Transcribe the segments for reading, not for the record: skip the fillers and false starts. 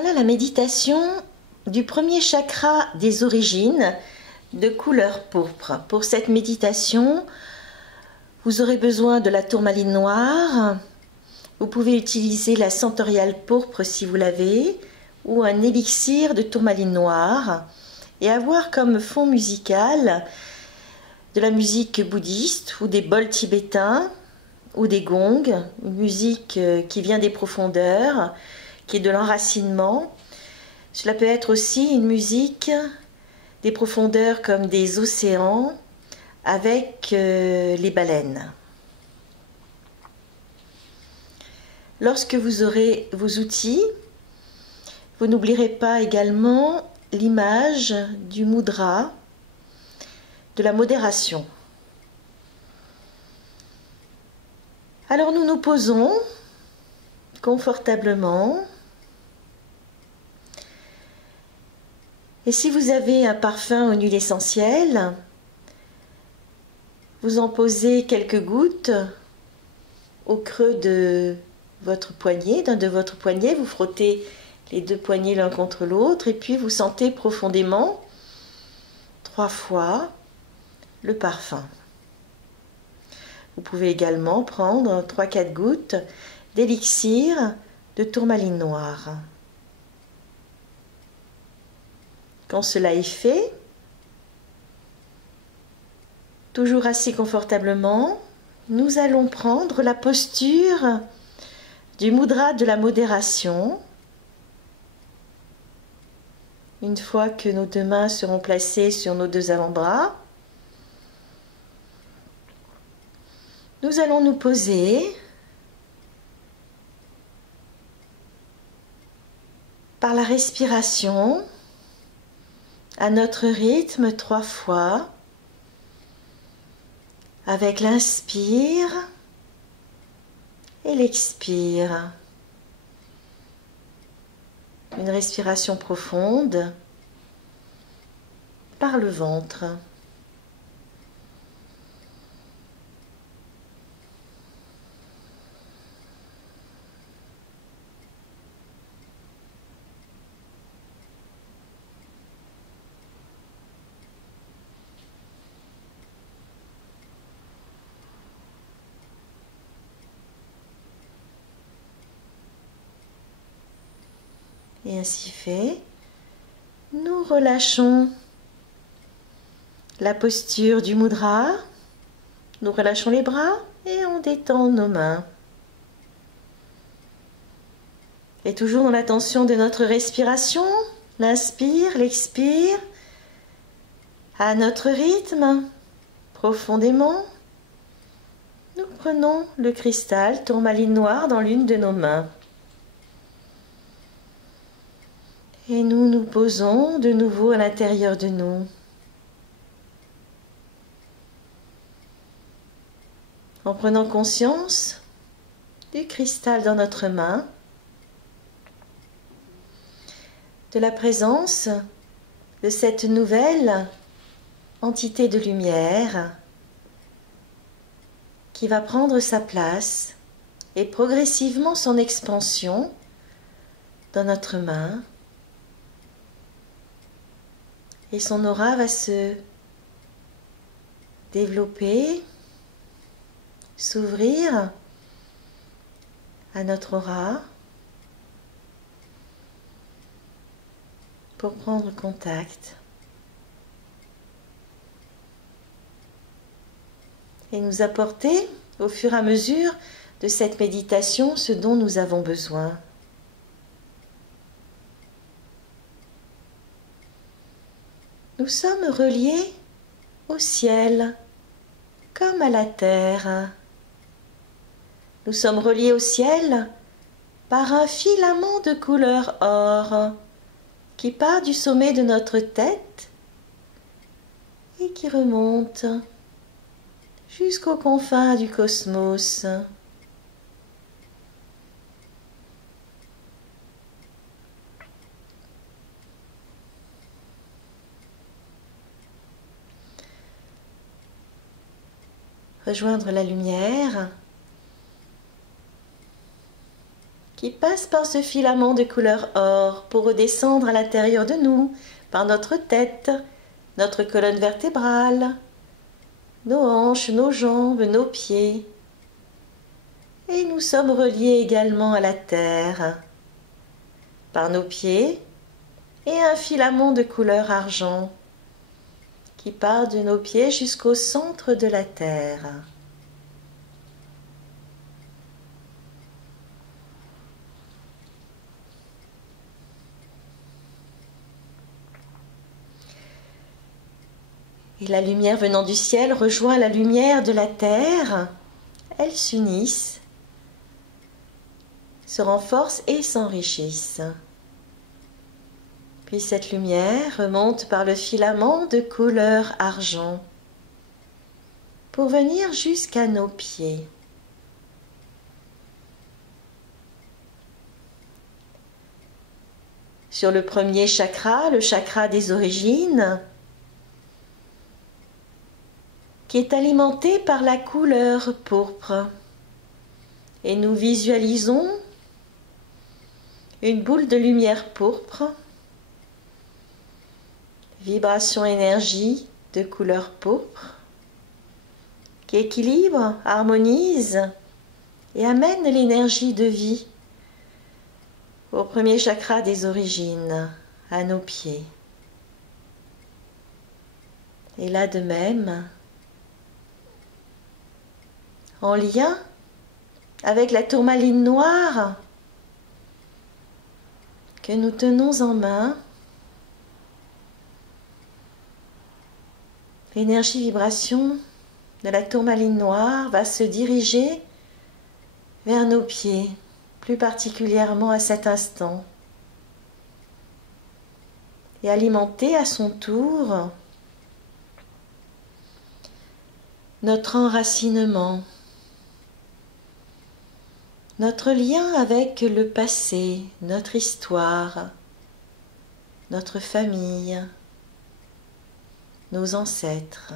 Voilà la méditation du premier chakra des origines de couleur pourpre. Pour cette méditation, vous aurez besoin de la tourmaline noire. Vous pouvez utiliser la centauréale pourpre si vous l'avez, ou un élixir de tourmaline noire, et avoir comme fond musical de la musique bouddhiste ou des bols tibétains ou des gongs, une musique qui vient des profondeurs, qui est de l'enracinement. Cela peut être aussi une musique des profondeurs comme des océans avec les baleines. Lorsque vous aurez vos outils, vous n'oublierez pas également l'image du mudra, de la modération. Alors nous nous posons confortablement. Et si vous avez un parfum aux huiles essentielles, vous en posez quelques gouttes au creux de votre poignet, d'un de votre poignet. Vous frottez les deux poignets l'un contre l'autre et puis vous sentez profondément 3 fois le parfum. Vous pouvez également prendre 3-4 gouttes d'élixir de tourmaline noire. Quand cela est fait, toujours assis confortablement, nous allons prendre la posture du mudra de la modération. Une fois que nos deux mains seront placées sur nos deux avant-bras, nous allons nous poser par la respiration à notre rythme 3 fois, avec l'inspire et l'expire. Une respiration profonde par le ventre. Et ainsi fait, nous relâchons la posture du mudra, nous relâchons les bras et on détend nos mains. Et toujours dans l'attention de notre respiration, l'inspire, l'expire, à notre rythme, profondément, nous prenons le cristal tourmaline noire dans l'une de nos mains. Et nous nous posons de nouveau à l'intérieur de nous. En prenant conscience du cristal dans notre main, de la présence de cette nouvelle entité de lumière qui va prendre sa place et progressivement son expansion dans notre main. Et son aura va se développer, s'ouvrir à notre aura pour prendre contact et nous apporter au fur et à mesure de cette méditation ce dont nous avons besoin. Nous sommes reliés au ciel comme à la terre. Nous sommes reliés au ciel par un filament de couleur or qui part du sommet de notre tête et qui remonte jusqu'aux confins du cosmos. Rejoindre la lumière qui passe par ce filament de couleur or pour redescendre à l'intérieur de nous, par notre tête, notre colonne vertébrale, nos hanches, nos jambes, nos pieds. Et nous sommes reliés également à la terre, par nos pieds et un filament de couleur argent qui part de nos pieds jusqu'au centre de la terre. Et la lumière venant du ciel rejoint la lumière de la terre. Elles s'unissent, se renforcent et s'enrichissent. Puis cette lumière remonte par le filament de couleur argent pour venir jusqu'à nos pieds. Sur le premier chakra, le chakra des origines, qui est alimenté par la couleur pourpre. Et nous visualisons une boule de lumière pourpre, vibration énergie de couleur pourpre, qui équilibre, harmonise et amène l'énergie de vie au premier chakra des origines, à nos pieds. Et là de même, en lien avec la tourmaline noire que nous tenons en main, l'énergie vibration de la tourmaline noire va se diriger vers nos pieds, plus particulièrement à cet instant, et alimenter à son tour notre enracinement, notre lien avec le passé, notre histoire, notre famille, nos ancêtres.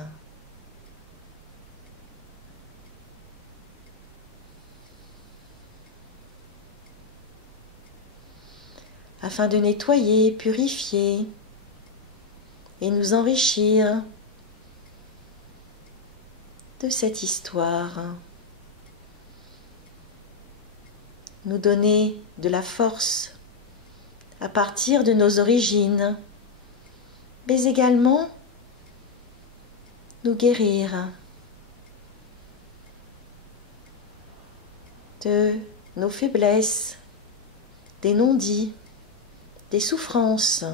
Afin de nettoyer, purifier et nous enrichir de cette histoire. Nous donner de la force à partir de nos origines, mais également nous guérir de nos faiblesses, des non-dits, des souffrances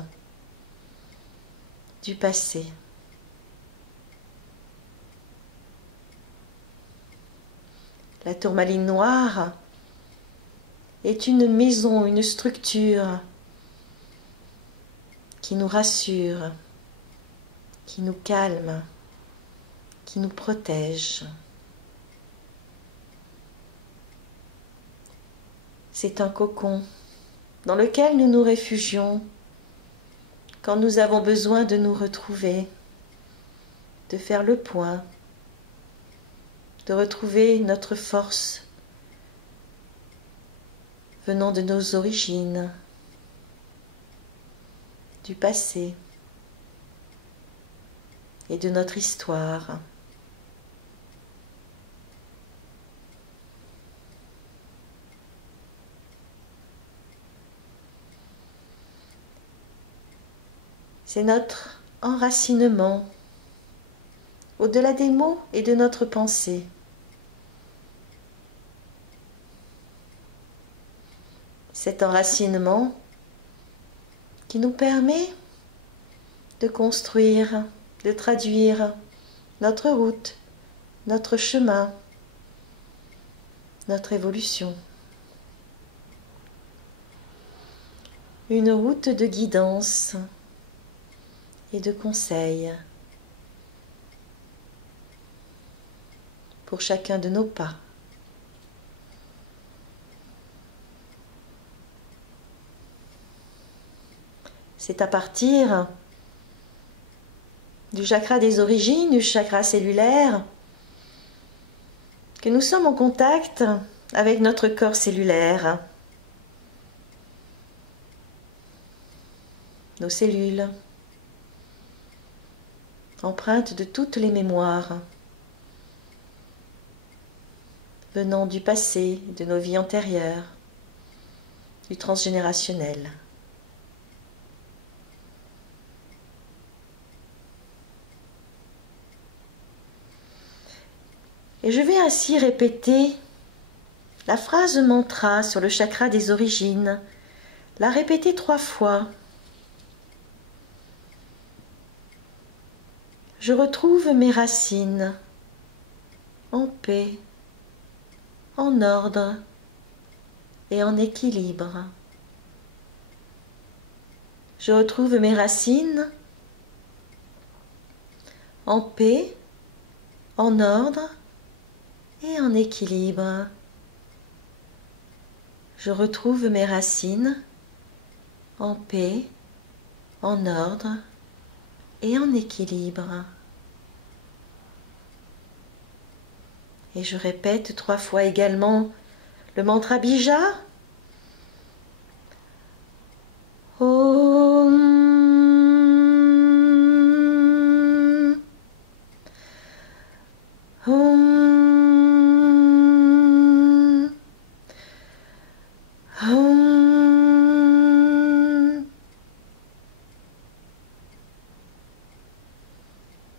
du passé. La tourmaline noire est une maison, une structure qui nous rassure, qui nous calme, qui nous protège. C'est un cocon dans lequel nous nous réfugions quand nous avons besoin de nous retrouver, de faire le point, de retrouver notre force venant de nos origines, du passé et de notre histoire. C'est notre enracinement au-delà des mots et de notre pensée. Cet enracinement qui nous permet de construire, de traduire notre route, notre chemin, notre évolution. Une route de guidance et de conseil pour chacun de nos pas. C'est à partir du chakra des origines, du chakra cellulaire, que nous sommes en contact avec notre corps cellulaire, nos cellules, empreintes de toutes les mémoires venant du passé, de nos vies antérieures, du transgénérationnel. Et je vais ainsi répéter la phrase mantra sur le chakra des origines, la répéter 3 fois. Je retrouve mes racines en paix, en ordre et en équilibre. Je retrouve mes racines en paix, en ordre et en équilibre. Je retrouve mes racines en paix, en ordre et en équilibre. Et je répète 3 fois également le mantra Bija. Om. Om. Om.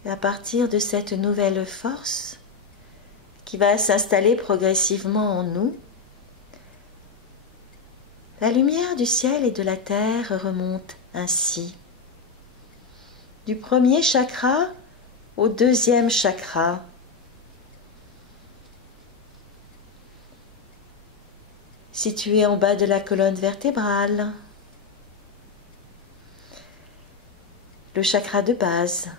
Et à partir de cette nouvelle force qui va s'installer progressivement en nous, la lumière du ciel et de la terre remonte ainsi, du premier chakra au deuxième chakra, situé en bas de la colonne vertébrale, le chakra de base.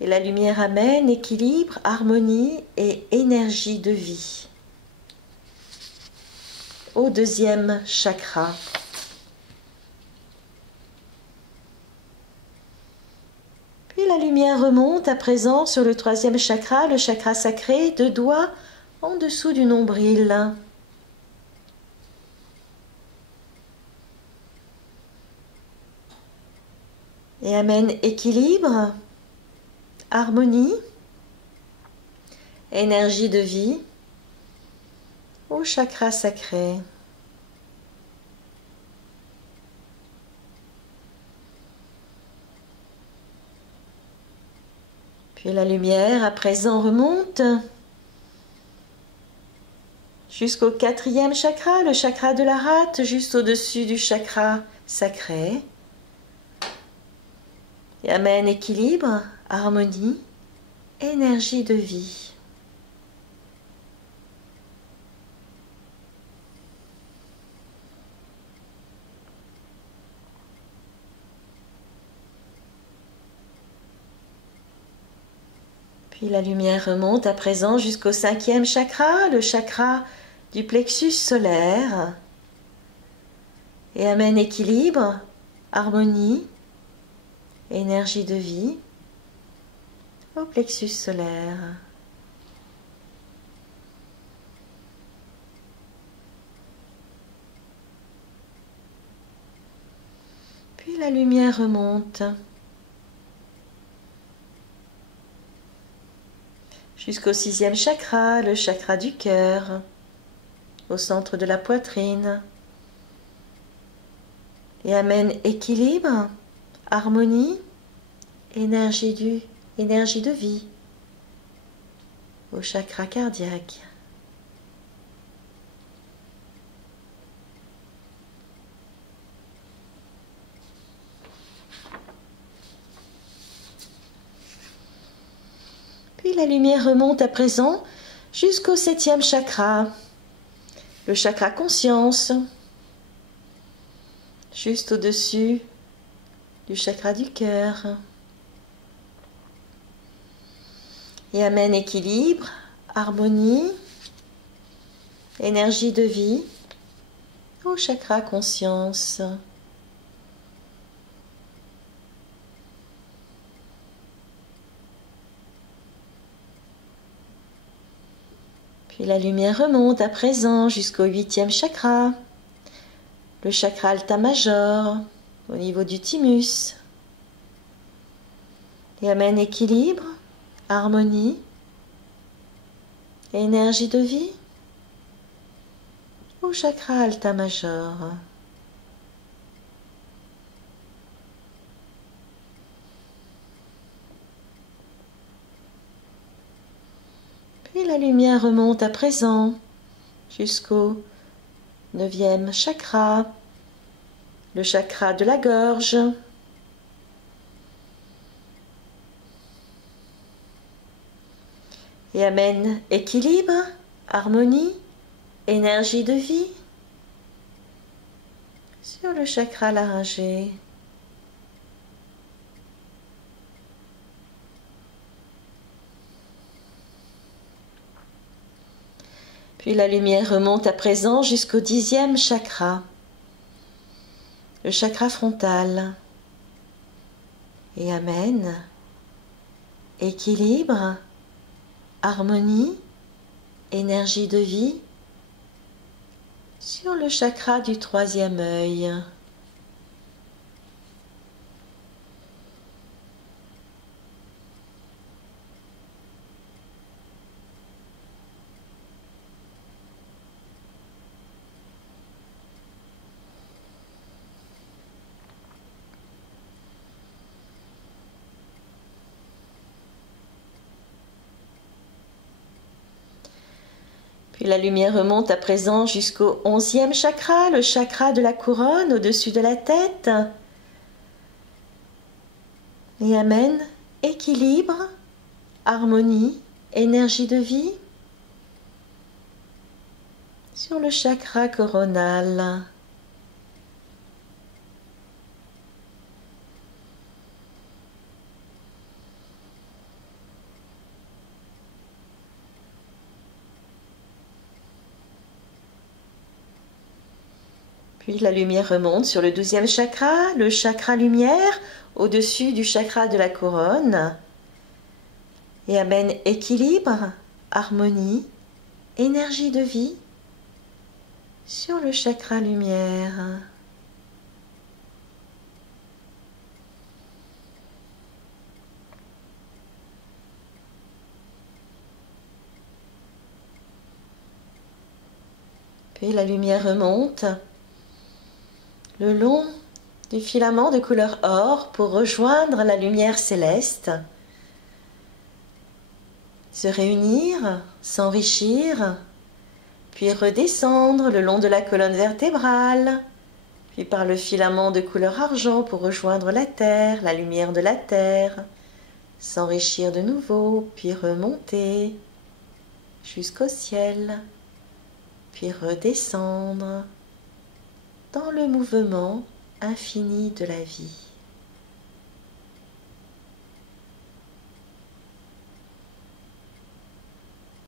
Et la lumière amène équilibre, harmonie et énergie de vie au deuxième chakra. Puis la lumière remonte à présent sur le troisième chakra, le chakra sacré, 2 doigts en dessous du nombril. Et amène équilibre, harmonie, énergie de vie au chakra sacré. Puis la lumière à présent remonte jusqu'au 4e chakra, le chakra de la rate, juste au-dessus du chakra sacré. Et amène équilibre, harmonie, énergie de vie. Puis la lumière remonte à présent jusqu'au 5e chakra, le chakra du plexus solaire, et amène équilibre, harmonie, énergie de vie au plexus solaire. Puis la lumière remonte jusqu'au 6e chakra, le chakra du cœur, au centre de la poitrine, et amène équilibre, harmonie, énergie de vie au chakra cardiaque. Puis la lumière remonte à présent jusqu'au 7e chakra, le chakra conscience, juste au-dessus du chakra du cœur. Et amène équilibre, harmonie, énergie de vie au chakra conscience. Puis la lumière remonte à présent jusqu'au 8e chakra, le chakra alta major, au niveau du thymus. Et amène équilibre, harmonie, énergie de vie au chakra Alta Major. Puis la lumière remonte à présent jusqu'au 9e chakra, le chakra de la gorge. Et amène équilibre, harmonie, énergie de vie sur le chakra laryngé. Puis la lumière remonte à présent jusqu'au 10e chakra, le chakra frontal, et amène équilibre, harmonie, énergie de vie sur le chakra du 3e œil. Puis la lumière remonte à présent jusqu'au 11e chakra, le chakra de la couronne au-dessus de la tête. Et amène équilibre, harmonie, énergie de vie sur le chakra coronal. Puis la lumière remonte sur le 12e chakra, le chakra lumière, au-dessus du chakra de la couronne, et amène équilibre, harmonie, énergie de vie sur le chakra lumière. Puis la lumière remonte le long du filament de couleur or pour rejoindre la lumière céleste, se réunir, s'enrichir, puis redescendre le long de la colonne vertébrale, puis par le filament de couleur argent pour rejoindre la terre, la lumière de la terre, s'enrichir de nouveau, puis remonter jusqu'au ciel, puis redescendre dans le mouvement infini de la vie.